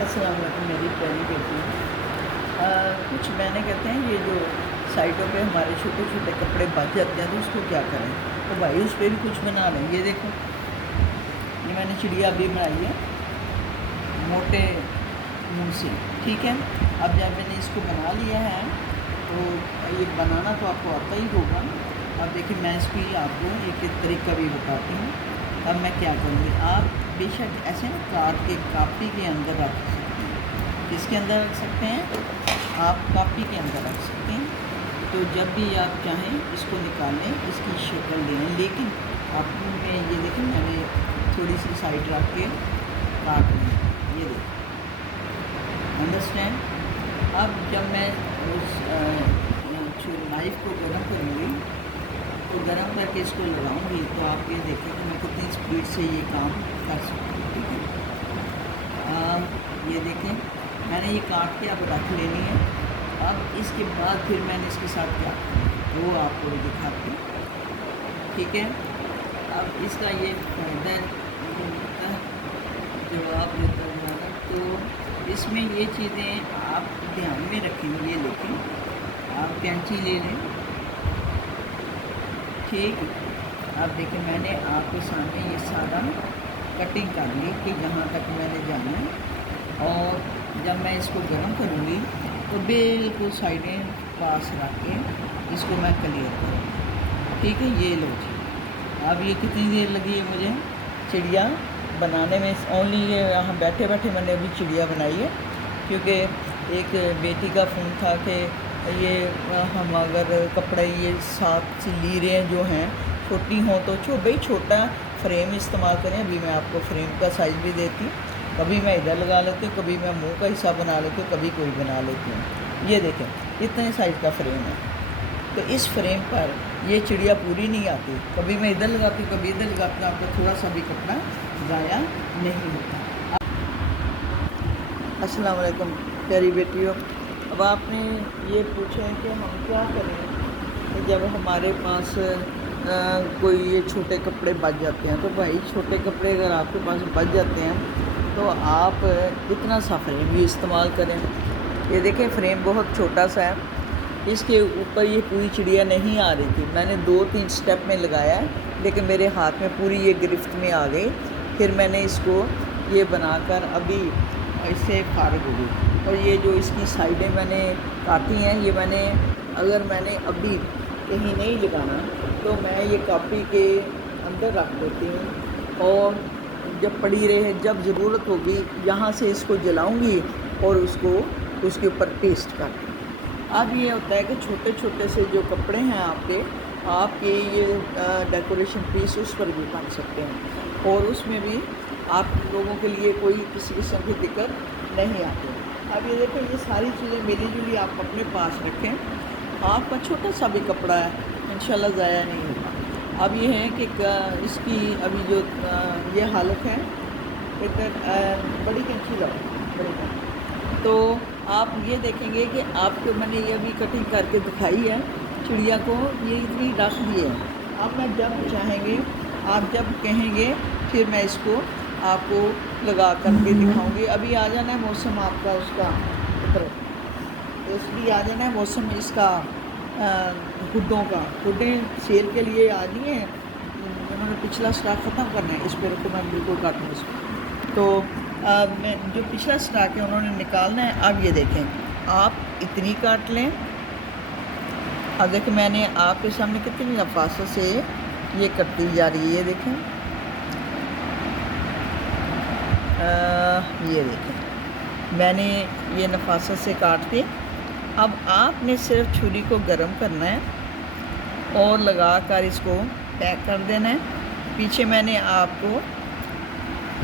अस्सलाम वालेकुम मेरी प्यारी बेटी। कुछ मैंने कहते हैं ये जो साइटों पे हमारे छोटे छोटे कपड़े बच जाते हैं तो उसको क्या करें, तो भाई उस पर भी कुछ बना लें। ये देखो, ये मैंने चिड़िया भी बनाई है मोटे मुँह से, ठीक है। अब जब मैंने इसको बना लिया है तो ये बनाना तो आपको आता ही होगा। अब देखिए मैं इसकी आपको एक तरीका भी बताती हूँ। अब मैं क्या करूँगी, आप बेशक ऐसे ना काट के कापी के अंदर रख सकते हैं। किसके अंदर रख सकते हैं? आप कापी के अंदर रख सकते हैं। तो जब भी आप चाहें इसको निकालें, इसकी शक्ल दें, लेकिन आप में ये देखें मैंने थोड़ी सी साइड रख के काट ली, ये देखें, अंडरस्टैंड। अब जब मैं उस नाइफ़ को गर्म करूँगी तो गर्म करके इसको लगाऊंगी तो आप ये देखें कि मैं कितनी स्पीड से ये काम कर सकती हूँ, ठीक है। ये देखें मैंने ये काट के अब रख लेनी है। अब इसके बाद फिर मैंने इसके साथ क्या वो आपको दिखाती हूँ, ठीक है। अब इसका ये फ़ायदा जवाब देता है तो इसमें ये चीज़ें आप ध्यान में रखें। ये लेकिन आप कैंची ले लें, ठीक। अब देखिए मैंने आपके सामने ये सारा कटिंग कर ली कि जहाँ तक मैंने जाना है। और जब मैं इसको गर्म करूँगी तो बिल्कुल साइडें पास रख के इसको मैं क्लियर करूँगी, ठीक है। ये लो जी। अब ये कितनी देर लगी है मुझे चिड़िया बनाने में? ओनली ये यहाँ बैठे बैठे मैंने अभी चिड़िया बनाई है, क्योंकि एक बेटी का फ़ोन था कि ये हम अगर कपड़े ये साथ ली रहे हैं जो हैं छोटी हों तो भाई छोटा फ्रेम इस्तेमाल करें। अभी मैं आपको फ्रेम का साइज़ भी देती हूँ। कभी मैं इधर लगा लेती हूँ, कभी मैं मुंह का हिस्सा बना लेती हूँ, कभी कोई बना लेती हूँ। ये देखें इतने साइज़ का फ्रेम है, तो इस फ्रेम पर ये चिड़िया पूरी नहीं आती। कभी मैं इधर लगाती हूँ, कभी इधर लगाती हूँ, आपको थोड़ा सा भी कपड़ा ज़ाया नहीं होता। अस्सलाम वालेकुम प्यारी बेटियों। अब आपने ये पूछा है कि हम क्या करें जब हमारे पास कोई ये छोटे कपड़े बच जाते हैं। तो भाई छोटे कपड़े अगर आपके पास बच जाते हैं तो आप इतना सा फ्रेम भी इस्तेमाल करें। ये देखें फ्रेम बहुत छोटा सा है, इसके ऊपर ये पूरी चिड़िया नहीं आ रही थी। मैंने 2-3 स्टेप में लगाया है लेकिन मेरे हाथ में पूरी ये गिरफ्त में आ गई। फिर मैंने इसको ये बनाकर अभी इससे फारग हो गई। और ये जो इसकी साइडें मैंने काटी हैं, ये अगर मैंने अभी कहीं नहीं लगाना तो मैं ये कापी के अंदर रख देती हूँ और जब पड़ी रहे, जब ज़रूरत होगी यहाँ से इसको जलाऊँगी और उसको उसके ऊपर पेस्ट कर। अब ये होता है कि छोटे छोटे से जो कपड़े हैं आपके ये डेकोरेशन पीस उस पर भी बन सकते हैं और उसमें भी आप लोगों के लिए कोई किसी किस्म की दिक्कत नहीं आती। अब ये देखें ये सारी चीज़ें मिली जुली आप अपने पास रखें। आपका छोटा सा भी कपड़ा है इंशाल्लाह ज़ाया नहीं होगा। अब ये है कि इसकी अभी जो ये हालत है, इधर बड़ी कैंची लाओ, बड़ी कैंची। तो आप ये देखेंगे कि आपको मैंने ये अभी कटिंग करके दिखाई है चिड़िया को, ये इतनी रख दी है। अब मैं जब चाहेंगे, आप जब कहेंगे फिर मैं इसको आपको लगा करके दिखाऊंगी। अभी आ जाना है मौसम आपका उसका ऊपर, तो इसलिए आ जाना है मौसम इसका हुड्डों का। हुड्डे सेल के लिए आ गई हैं, उन्होंने पिछला स्टॉक ख़त्म करना है। इस पर को मैं बिल्कुल काटूँ इसको, तो मैं जो पिछला स्टॉक है उन्होंने निकालना है। अब ये देखें आप इतनी काट लें। अब देखें मैंने आपके सामने कितनी नफासत से ये कटती जा रही है। ये देखें ये देखें मैंने ये नफासत से काट के, अब आपने सिर्फ छुरी को गर्म करना है और लगा कर इसको पैक कर देना है। पीछे मैंने आपको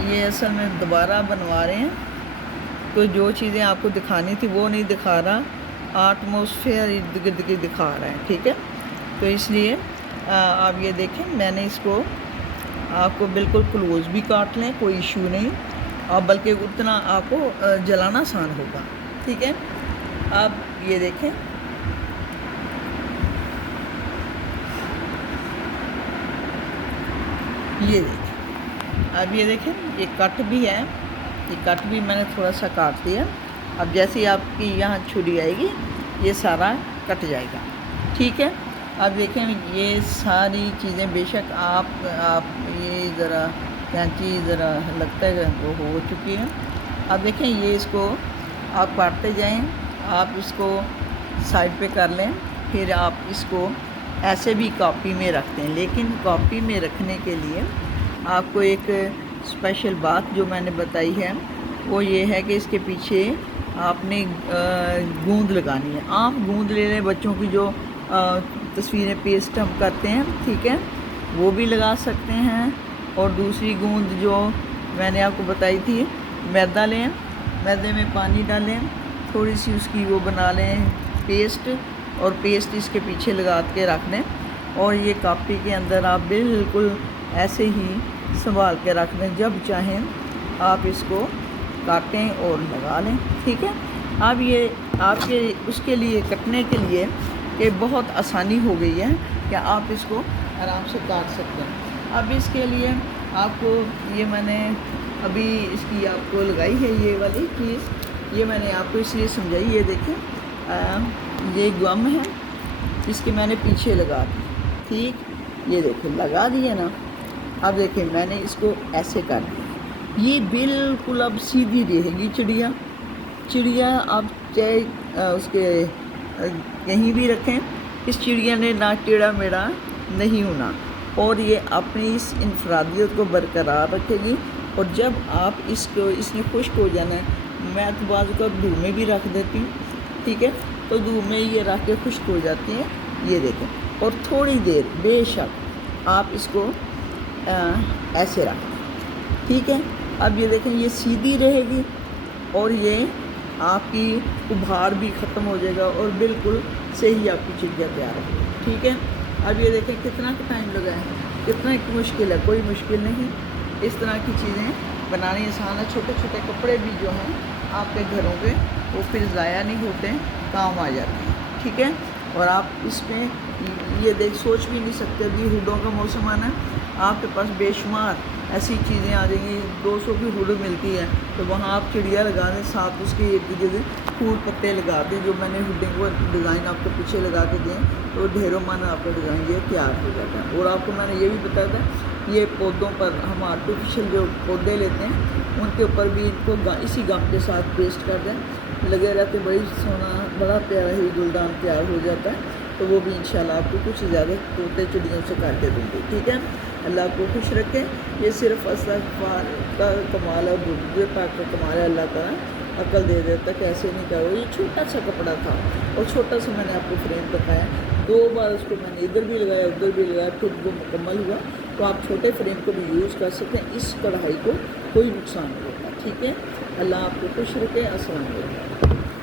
ये असल में दोबारा बनवा रहे हैं तो जो चीज़ें आपको दिखानी थी वो नहीं दिखा रहा, एटमॉस्फेयर इर्द गिर्द की दिखा रहा है, ठीक है। तो इसलिए आप ये देखें मैंने इसको आपको बिल्कुल क्लोज भी काट लें, कोई इशू नहीं, और बल्कि उतना आपको जलाना आसान होगा, ठीक है। अब ये देखें अब ये देखें ये कट भी है ये कट भी मैंने थोड़ा सा काट दिया। अब जैसे ही आपकी यहाँ छुरी आएगी ये सारा कट जाएगा, ठीक है। अब देखें ये सारी चीज़ें बेशक आप ये ज़रा कैंची ज़रा लगता है वो हो चुकी है। अब देखें ये इसको आप काटते जाएं, आप इसको साइड पे कर लें, फिर आप इसको ऐसे भी कॉपी में रखते हैं। लेकिन कॉपी में रखने के लिए आपको एक स्पेशल बात जो मैंने बताई है वो ये है कि इसके पीछे आपने गूंद लगानी है। आप गूंद ले लें, बच्चों की जो तस्वीरें पेस्ट हम करते हैं, ठीक है, वो भी लगा सकते हैं। और दूसरी गूंद जो मैंने आपको बताई थी, मैदा लें, मैदे में पानी डालें, थोड़ी सी उसकी वो बना लें पेस्ट, और पेस्ट इसके पीछे लगा के रख दें। और ये कॉपी के अंदर आप बिल्कुल ऐसे ही संभाल के रख दें, जब चाहें आप इसको काटें और लगा लें, ठीक है। अब ये आपके उसके लिए कटने के लिए ये बहुत आसानी हो गई है कि आप इसको आराम से काट सकते हैं। अब इसके लिए आपको ये मैंने अभी इसकी आपको लगाई है ये वाली चीज़, ये मैंने आपको इसलिए समझाई। ये देखें ये गम है, इसके मैंने पीछे लगा दी, ठीक, ये देखें लगा दिए ना। अब देखें मैंने इसको ऐसे कर दिया, ये बिल्कुल अब सीधी रहेगी चिड़िया। चिड़िया आप चाहे उसके कहीं भी रखें, इस चिड़िया ने ना टेढ़ा मेढ़ा नहीं होना, और ये अपनी इस इनफरादियत को बरकरार रखेगी। और जब आप इसको इसने खुश्क हो जाना है, मैं तो बाज़ का धूप में भी रख देती हूँ, ठीक है, तो धूप में ये रख के खुश्क हो जाती हैं, ये देखें। और थोड़ी देर बेशक आप इसको ऐसे रख दें, ठीक है। अब ये देखें ये सीधी रहेगी और ये आपकी उभार भी ख़त्म हो जाएगा और बिल्कुल सही आपकी चिड़िया तैयार होगी, ठीक है। अब ये देखें कितना टाइम लगा है, कितना मुश्किल है, कोई मुश्किल नहीं। इस तरह की चीज़ें बनानी आसान है। छोटे छोटे कपड़े भी जो हैं आपके घरों पे वो फिर ज़ाया नहीं होते, काम आ जाते हैं, ठीक है। और आप इसमें ये सोच भी नहीं सकते, अभी हुडों का मौसम आना है, आपके पास बेशुमार ऐसी चीज़ें आ जाएंगी। 200 की हुड मिलती है, तो वहाँ आप चिड़िया लगा दें, साथ उसके इर्द गिर्द फूल पत्ते लगा दें, जो मैंने हुडिंग को डिज़ाइन आपको पीछे लगा के दें, तो ढेरों मन आपका डिज़ाइन ये तैयार हो जाता है। और आपको मैंने ये भी बताया था, ये पौधों पर हम आर्टिफिशियल जो पौधे लेते हैं उनके ऊपर भी इनको इसी गम के साथ पेस्ट कर दें, लगे रहते, बड़ी सोना बड़ा प्यारा ही गुलदान तैयार हो जाता है। तो वो भी इंशाल्लाह आपको कुछ ज़्यादा तोते चिड़ियों से करके दूँगी, ठीक है। अल्लाह आपको खुश रखे। ये सिर्फ इस्तग़फ़ार का कमाल है, बुज़ुर्ग पाक का कमाल है, अल्लाह का अक्ल दे देता कैसे नहीं करो। ये छोटा सा कपड़ा था और छोटा सा मैंने आपको फ्रेम बताया, 2 बार उसको मैंने इधर भी लगाया उधर भी लगाया, फिर वो मुकम्मल हुआ। तो आप छोटे फ्रेम को भी यूज़ कर सकते हैं, इस कढ़ाई को कोई नुकसान नहीं होता, ठीक है। अल्लाह आपको खुश रखे। अस्सलाम वालेकुम।